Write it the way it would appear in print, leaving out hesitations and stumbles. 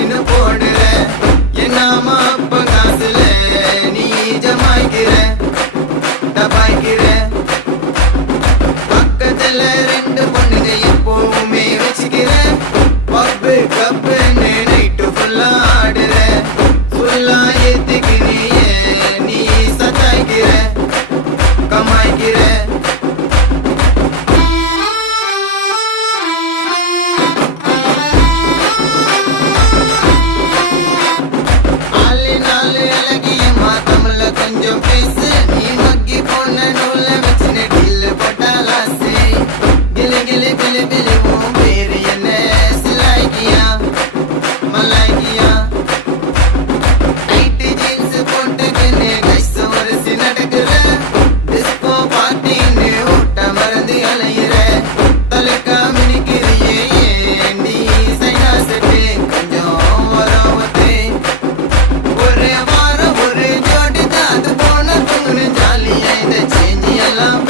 சீனு போடுற என்னாம அப்ப காசுல நீ ஜமாய்க்கிற தபாய்க்கிற பக்கத்துல ரெண்டு பொண்ணுங்க எப்பவுமே வச்சுக்கிற பப்பு கப்புன்னு நைட்டு ஃபுல்லா ஆடுற ஃபுல்லா ஏத்துக்கிறிய நீ சத்தாய்க்கிற கமாய்க்கிற கொஞ்சம் பேசு நீ மக்கி போன நூல வச்சு நெட்டில் போட்டாலாசே கிளி கிளி கிளி கிளி உன் பேரு என்ன சிலாய்க்கியா மலாய்க்கியா டைட்டு ஜீன்ஸ் போட்டுக்கின்னு கைஸ் ஒரசி நடக்கிற டிஸ்கோ பார்ட்டின்னு ஓட்ட மறந்து அலையிற தலைக்கா மினிக்கிறியே ஏண்டி சைனா செட்டு கொஞ்சம் வரவத்தே ஒரு வாரம் ஒரு ஜோடி தான் அது போன பொண்ணு ஜாலியா இந்த சேஞ்சி எல்லாம்